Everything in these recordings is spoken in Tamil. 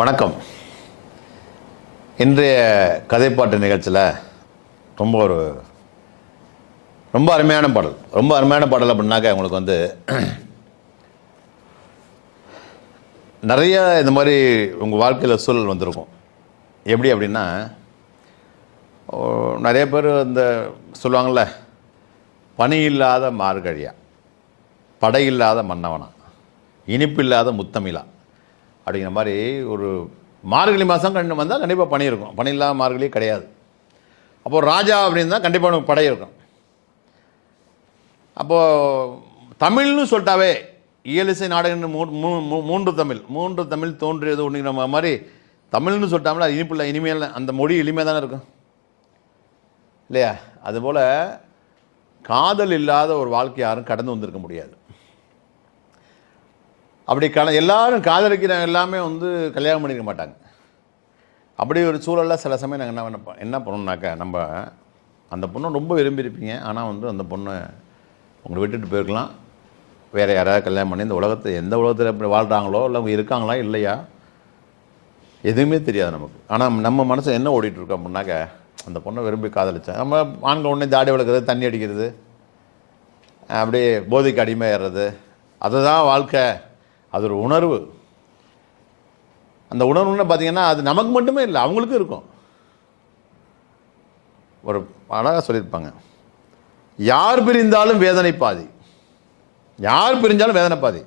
வணக்கம். இன்றைய கதைப்பாட்டு நிகழ்ச்சியில் ஒரு ரொம்ப அருமையான பாடல் அப்படின்னாக்க உங்களுக்கு நிறைய இந்த மாதிரி உங்கள் வாழ்க்கையில் சூழல் வந்திருக்கும். எப்படி அப்படின்னா, நிறைய பேர் இந்த சொல்லுவாங்கள்ல, பனி இல்லாத மார்கழியா, படை இல்லாத மன்னவனா, இனிப்பு இல்லாத முத்தமிழா அப்படிங்கிற மாதிரி ஒரு மார்கழி மாதம் வந்தால் கண்டிப்பாக பனி இருக்கும். பனி இல்லாத மார்கழி கிடையாது. அப்போது ராஜா அப்படின்னு தான் கண்டிப்பாக நமக்கு படை இருக்கும். அப்போது தமிழ்னு சொல்லிட்டாவே இயலிசை நாடகங்கள் மூன்று தமிழ் தோன்றியது ஒன்றுங்கிற மாதிரி தமிழ்னு சொல்லிட்டாமல் அது இனிப்பு இல்லை, இனிமையில் அந்த மொழி எளிமையாக தானே இருக்கும் இல்லையா? அதுபோல் காதல் இல்லாத ஒரு வாழ்க்கை யாரும் கடந்து வந்திருக்க முடியாது. அப்படி எல்லாரும் காதலிக்கிற எல்லாமே கல்யாணம் பண்ணிக்க மாட்டாங்க. அப்படி ஒரு சூழலில் சில சமயம் நாங்கள் என்ன பண்ணோம்னாக்கா, நம்ம அந்த பொண்ணை ரொம்ப விரும்பியிருப்பீங்க. ஆனால் அந்த பொண்ணை உங்களை விட்டுட்டு போயிருக்கலாம், வேறு யாராவது கல்யாணம் பண்ணி இந்த உலகத்தை எந்த உலகத்தில் எப்படி வாழ்கிறாங்களோ இல்லை அவங்க இருக்காங்களா இல்லையா எதுவுமே தெரியாது நமக்கு. ஆனால் நம்ம மனசை என்ன ஓடிட்டுருக்கோம் அப்படின்னாக்க, அந்த பொண்ணை விரும்பி காதலித்தேன். நம்ம ஆண்கள் உடனே தாடி வளர்க்குறது, தண்ணி அடிக்கிறது, அப்படியே போதைக்கு அடிமையாகிறது, அதுதான் வாழ்க்கை. அது ஒரு உணர்வு. அந்த உணர்வுன்னு பார்த்தீங்கன்னா அது நமக்கு மட்டுமே இல்லை, அவங்களுக்கும் இருக்கும். ஒரு அழகாக சொல்லியிருப்பாங்க, யார் பிரிந்தாலும் வேதனை பாதி, யார் பிரிஞ்சாலும் வேதனை பாதி.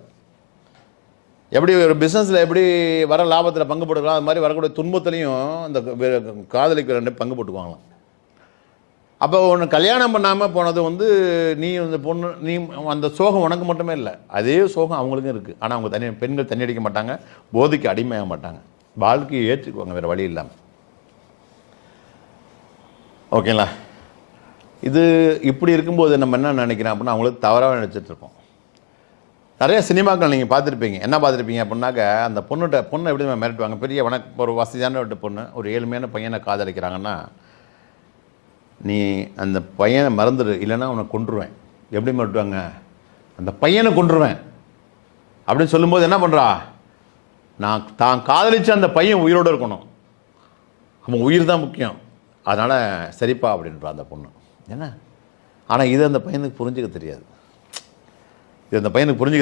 எப்படி ஒரு பிஸ்னஸில் எப்படி வர லாபத்தில் பங்கு போட்டுக்கலாம், அது மாதிரி வரக்கூடிய துன்பத்துலேயும் அந்த காதலிக்கு ரெண்டு பங்கு போட்டுக்குவாங்களாம். அப்போ ஒன்று கல்யாணம் பண்ணாமல் போனது நீ அந்த பொண்ணு நீ அந்த சோகம் உனக்கு மட்டுமே இல்லை, அதே சோகம் அவங்களுக்கும் இருக்குது. ஆனால் அவங்க பெண்கள் தண்ணி அடிக்க மாட்டாங்க, போதைக்கு அடிமையாக மாட்டாங்க, வாழ்க்கையை ஏற்றுக்குவாங்க வேறு வழி இல்லாமல். ஓகேங்களா? இது இப்படி இருக்கும்போது நம்ம என்ன நினைக்கிறோம் அப்படின்னா, அவங்களுக்கு தவறாக நினச்சிட்ருக்கோம். நிறைய சினிமாக்கள் நீங்கள் பார்த்துருப்பீங்க. என்ன பார்த்துருப்பீங்க அப்படின்னாக்க, அந்த பொண்ணை எப்படி மிரட்டுவாங்க. பெரிய ஒரு வசதியான பொண்ணு ஒரு ஏழ்மையான பையனை காதலிக்கிறாங்கன்னா, நீ அந்த பையனை மறந்துடு, இல்லைன்னா அவனை கொன்றுவேன். எப்படி மிரட்டுவாங்க, அந்த பையனை கொன்றுவேன் அப்படின்னு சொல்லும்போது என்ன பண்ணுறா, தான் காதலித்து அந்த பையன் உயிரோடு இருக்கணும், அவன் உயிர் தான் முக்கியம், அதனால் சரிப்பா அப்படின்றா அந்த பொண்ணு. என்ன ஆனால் இது அந்த பையனுக்கு புரிஞ்சிக்க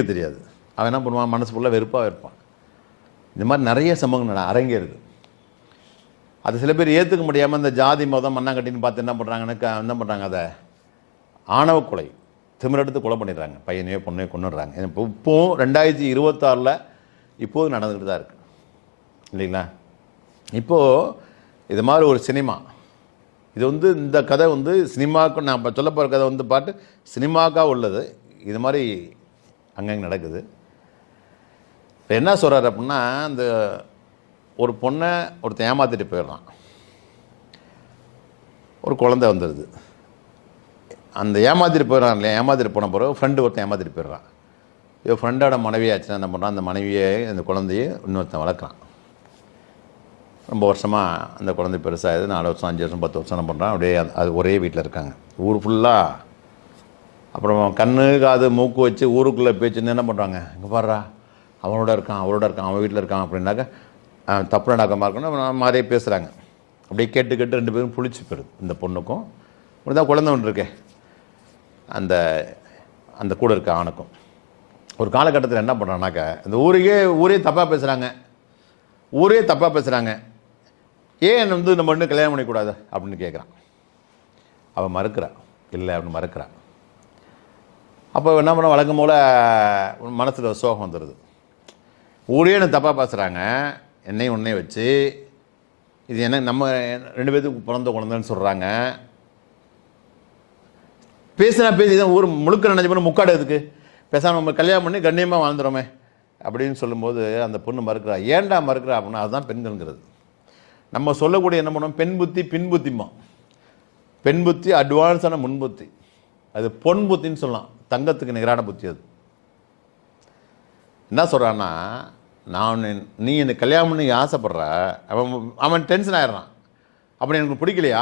தெரியாது. அவன் என்ன பண்ணுவான், மனசு ஃபுல்லாக வெறுப்பாக இருப்பான். இந்த மாதிரி நிறைய சம்பவங்கள் அரங்கேறுது. அது சில பேர் ஏற்றுக்க முடியாமல் இந்த ஜாதி மதம் மண்ணாங்கட்டின்னு பார்த்து என்ன பண்ணுறாங்க, அதை ஆணவ கொலை திமிரெடுத்து கொலை பண்ணிடுறாங்க. பையனையோ பொண்ணையோ கொண்டுடுறாங்க. இப்போவும் 2026 இப்போது நடந்துக்கிட்டு தான் இருக்குது இல்லைங்களா? இப்போது இது மாதிரி ஒரு சினிமா, இது இந்த கதை சினிமாவுக்கு நான் இப்போ சொல்ல போகிற கதை பாட்டு சினிமாவுக்காக உள்ளது. இது மாதிரி அங்கங்கே நடக்குது. இப்போ என்ன சொல்கிறார் அப்படின்னா, இந்த ஒரு பொண்ணை ஒருத்தன் ஏமாற்றிட்டு போயிடுறான். ஒரு குழந்தை வந்துடுது. அந்த ஏமாற்றிட்டு போயிடறான் இல்லையா? ஏமாற்றிட்டு போன பிறகு ஃப்ரெண்டு ஒருத்தன் ஏமாற்றிட்டு போயிடுறான். இவன் ஃப்ரெண்டோட மனைவியாச்சுன்னா என்ன பண்ணுறான், அந்த மனைவியை அந்த குழந்தையை இன்னொருத்தன் வளர்க்குறான். ரொம்ப வருஷமாக அந்த குழந்தை பெருசாகுது. 4 வருஷம் 5 வருஷம் 10 வருஷம் என்ன பண்ணுறான், அப்படியே அது ஒரே வீட்டில் இருக்காங்க, ஊர் ஃபுல்லாக. அப்புறம் கண்ணு காது மூக்கு வச்சு ஊருக்குள்ளே பேச்சுன்னு என்ன பண்ணுறாங்க, இங்கே பாடுறா அவனோட இருக்கான் அவன் வீட்டில் இருக்கான் அப்படின்னாக்க தப்பு நடக்காமல் இருக்கணும் மாதிரியே பேசுகிறாங்க. அப்படியே கேட்டு 2 பேரும் புளிச்சு போயிடுது. இந்த பொண்ணுக்கும் இப்படி தான் குழந்தை ஒன்று இருக்கே அந்த அந்த கூட இருக்க ஆணுக்கும். ஒரு காலகட்டத்தில் என்ன பண்ணுறான்னாக்கா, இந்த ஊரே தப்பாக பேசுகிறாங்க. ஏன் நம்ம இன்னும் கல்யாணம் பண்ணிக்கூடாது அப்படின்னு கேட்குறான். அவன் மறுக்கிறான், இல்லை அப்படின்னு மறுக்கிறான். அப்போ என்ன பண்ண, வழக்கம் போல் மனசில் சோகம் வந்துடுது. ஊரே என்ன தப்பாக பேசுகிறாங்க, என்னையும் உன்னையும் வச்சு, இது என்ன நம்ம 2 பேத்துக்கு பிறந்த குழந்தைன்னு சொல்கிறாங்க. பேசி தான் ஊர் முழுக்க நினைச்ச பண்ண முக்காடு எதுக்கு, பேசாமல் நம்ம கல்யாணம் பண்ணி கண்ணியமாக வாழ்ந்துடுறோமே அப்படின்னு சொல்லும்போது அந்த பொண்ணு மறுக்கிறா. ஏன்டா மறுக்கிறா அப்படின்னா, அதுதான் பெண்கள்ங்கிறது. நம்ம சொல்லக்கூடிய என்ன பண்ணோம், பெண் புத்தி பின் புத்திமா. பெண் புத்தி அட்வான்ஸான முன்புத்தி, அது பொன் புத்தின்னு சொல்லலாம். தங்கத்துக்கு நிகரான புத்தி. அது என்ன சொல்கிறான்னா, நீ என்னை கல்யாணம் பண்ணி ஆசைப்படுற, அவன் டென்ஷன் ஆகிடுறான். அப்படி எனக்கு பிடிக்கலையா,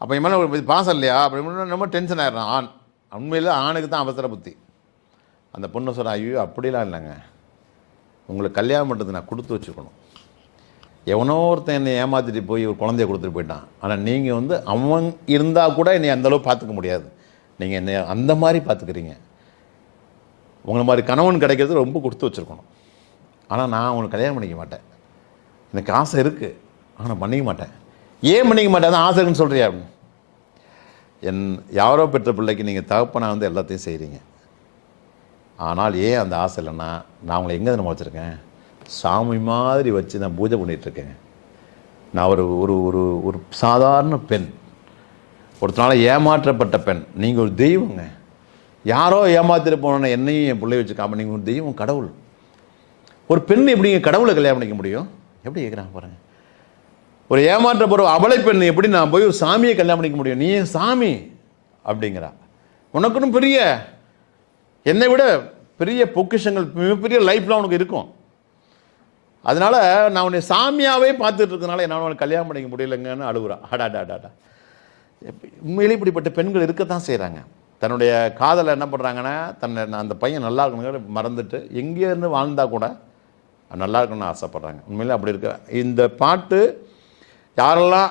அப்போ என் மேலே பாசம் இல்லையா அப்படி ரொம்ப டென்ஷன் ஆகிடுறான் ஆண். உண்மையில் ஆணுக்கு தான் அவசர புத்தி. அந்த பொண்ணு சொல்கிறேன், ஐயோ அப்படிலாம் இல்லைங்க, உங்களுக்கு கல்யாணம் பண்ணுறது நான் கொடுத்து வச்சுக்கணும், எவனோ ஒருத்தன் என்னை ஏமாற்றிட்டு போய் ஒரு குழந்தைய கொடுத்துட்டு போயிட்டான். ஆனால் நீங்கள் வந்து அவன் இருந்தால் கூட என்னை அந்தளவு பார்த்துக்க முடியாது. நீங்கள் என்னை அந்த மாதிரி பார்த்துக்கிறீங்க. உங்களை மாதிரி கணவன் கிடைக்கிறது ரொம்ப கொடுத்து வச்சுருக்கணும். ஆனால் நான் அவங்களை கல்யாணம் பண்ணிக்க மாட்டேன். எனக்கு ஆசை இருக்குது, ஆனால் பண்ணிக்க மாட்டேன். ஏன் பண்ணிக்க மாட்டேன்? அதான் ஆசை இருக்குன்னு சொல்கிறியா? யாரோ பெற்ற பிள்ளைக்கு நீங்கள் தகப்பனா வந்து எல்லாத்தையும் செய்கிறீங்க. ஆனால் ஏன் அந்த ஆசை இல்லைன்னா, நான் அவங்களை எங்கே நம்ம வச்சுருக்கேன்? சாமி மாதிரி வச்சு நான் பூஜை பண்ணிகிட்ருக்கேன். நான் ஒரு ஒரு ஒரு ஒரு சாதாரண பெண், ஒருத்தனால ஏமாற்றப்பட்ட பெண். நீங்கள் ஒரு தெய்வங்க. யாரோ ஏமாத்திட்டு போனோன்னு என்னையும் என் பிள்ளைய வச்சுக்காம நீங்கள் ஒரு தெய்வம், கடவுள். ஒரு பெண் எப்படிங்க கடவுளை கல்யாணம் பண்ணிக்க முடியும்? எப்படி கேட்குறாங்க பாருங்கள். ஒரு ஏமாற்றப்படுற அவளை பெண் எப்படி நான் போய் ஒரு சாமியை கல்யாணம் பண்ணிக்க முடியும்? நீ ஏன் சாமி அப்படிங்கிறா. உனக்குன்னு பெரிய, என்னை விட பெரிய பொக்கிஷங்கள், மிகப்பெரிய லைஃப்லாம் உனக்கு இருக்கும். அதனால் நான் உன்னை சாமியாகவே பார்த்துட்டு இருக்கனால என்னால் உனக்கு கல்யாணம் பண்ணிக்க முடியலைங்கன்னு அழுகுறா. அடாடாடாடா. உண்மையிலே இப்படிப்பட்ட பெண்கள் இருக்கத்தான் செய்கிறாங்க. தன்னுடைய காதலை என்ன பண்ணுறாங்கன்னா, தன்னை அந்த பையன் நல்லா இருக்கணுங்கிற மறந்துட்டு எங்கேருந்து வாழ்ந்தால் கூட நல்லா இருக்கணும்னு ஆசைப்பட்றாங்க. உண்மையிலே அப்படி இருக்க இந்த பாட்டு யாரெல்லாம்,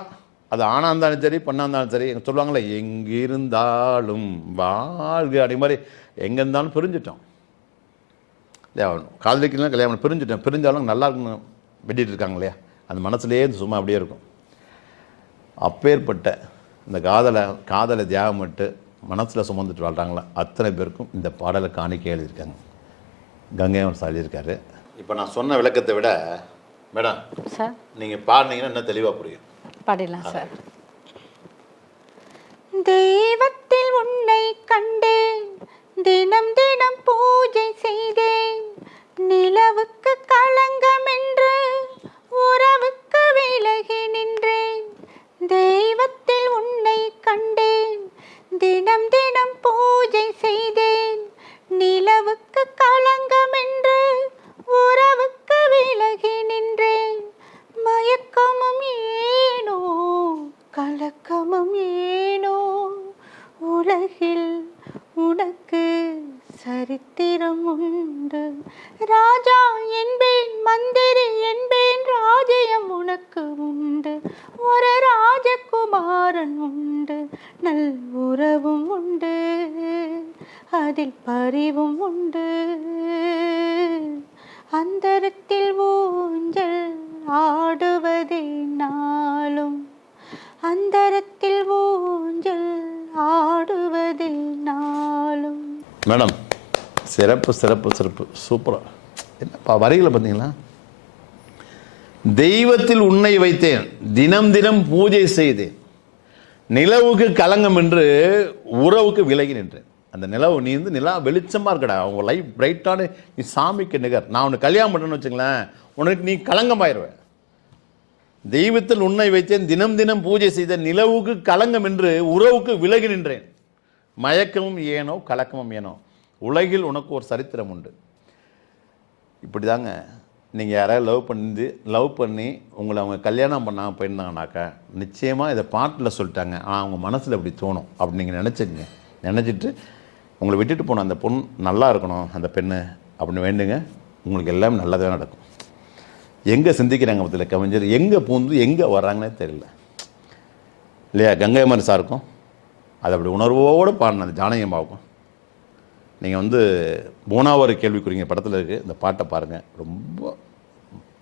அது ஆணாக இருந்தாலும் சரி பெண்ணாக இருந்தாலும் சரி, சொல்லுவாங்களே எங்கிருந்தாலும் வாழ்க அப்படி மாதிரி, எங்கே இருந்தாலும் பிரிஞ்சிட்டோம் இல்லையா? காதலிக்கலாம் கல்யாணம் பிரிஞ்சுட்டோம், பிரிஞ்சாலும் நல்லா இருக்குன்னு வெட்டிட்டு இருக்காங்க இல்லையா? அந்த மனசுலேயே சும்மா அப்படியே இருக்கும். அப்பேற்பட்ட இந்த காதலை தியாகம் விட்டு மனசில் சுமந்துட்டு வாழ்கிறாங்களா அத்தனை பேருக்கும் இந்த பாடலை காணிக்கை எழுதியிருக்காங்க. கங்கையவன் எழுதியிருக்காரு. இப்போ நான் சொன்ன விளக்கத்தை விட மேடம் சார் நீங்கள் பாடினீங்கன்னா இன்னும் தெளிவாக புரியும். பாடிடலாம் சார். தெய்வத்தில் உன்னை கண்டேன், தினம் தினம் பூஜை செய்தேன், நிலவுக்கு களங்கம் என்று உறவுக்கு விலகி நின்றேன். தெய்வத்தில் உன்னை கண்டேன், தினம் தினம் பூஜை செய்தேன், நிலவுக்கு களங்கம் என்று உறவுக்கு விலகி நின்றேன். மயக்கமும் ஏனோ கலக்கமும் ஏனோ, உலகில் உனக்கு சரித்திரம் உண்டு. ராஜா என்பேன், மந்திரி என்பேன், ராஜ்யம் உனக்கு உண்டு. ஒரு ராஜகுமாரன் உண்டு, நல் உறவும் உண்டு, அதில் பரிவும் உண்டு. அந்தரத்தில் ஊஞ்சல் ஆடுவதே நாளும், அந்தரத்தில் ஊஞ்சல் ஆடுவதே நாளும். மேடம் சிறப்பு சிறப்பு சிறப்பு, சூப்பராக. என்னப்பா வரிகளை பார்த்தீங்களா? தெய்வத்தில் உன்னை வைத்தேன், தினம் தினம் பூஜை செய்தேன், நிலவுக்கு கலங்கம் என்று உறவுக்கு விலகி நின்றேன். அந்த நிலவு, நீ வந்து நிலா வெளிச்சமாக இருக்கடா, அவங்க லைஃப் பிரைட்டான, நீ சாமிக்கு நிகர். நான் உனக்கு கல்யாணம் பண்ணுறேன்னு வச்சுங்களேன், உனக்கு நீ கலங்கமாயிருவேன். தெய்வத்தில் உன்னை வைத்தேன், தினம் தினம் பூஜை செய்த, நிலவுக்கு கலங்கம் என்று உறவுக்கு விலகி நின்றேன். மயக்கமும் ஏனோ கலக்கமும் ஏனோ, உலகில் உனக்கு ஒரு சரித்திரம் உண்டு. இப்படி தாங்க நீங்கள் யாராவது லவ் பண்ணி உங்களை அவங்க கல்யாணம் பண்ணாமல் போயிருந்தாங்கனாக்கா, நிச்சயமாக இதை பாட்டில் சொல்லிட்டாங்க, ஆனால் அவங்க மனசில் இப்படி தோணும் அப்படி நீங்கள் நினச்சிக்கங்க. நினச்சிட்டு உங்களை விட்டுட்டு போன அந்த பொண்ணு நல்லா இருக்கணும், அந்த பெண்ணு அப்படின்னு வேண்டுங்க. உங்களுக்கு எல்லாம் நல்லதாக நடக்கும். எங்கே சிந்திக்கிறாங்க பற்றியில் கவிஞர், எங்கே பூந்து எங்கே வர்றாங்கன்னே தெரியல இல்லையா? கங்கையமரன் சாருக்கும் அது அப்படி உணர்வோடு பாடின அந்த ஜானகியம்மாவுக்கும். நீங்கள் வந்து மூணாவது கேள்விக்குறிங்க படத்தில் இருக்குது, இந்த பாட்டை பாருங்கள். ரொம்ப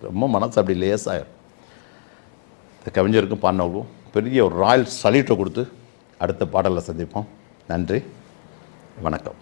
ரொம்ப மனசு அப்படி லேசாயிரும். இந்த கவிஞருக்கும் பாடினவங்களும் பெரிய ஒரு ராயல் சல்யூட்டை கொடுத்து அடுத்த பாடலில் சந்திப்போம். நன்றி, வணக்கம்.